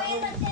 Hello.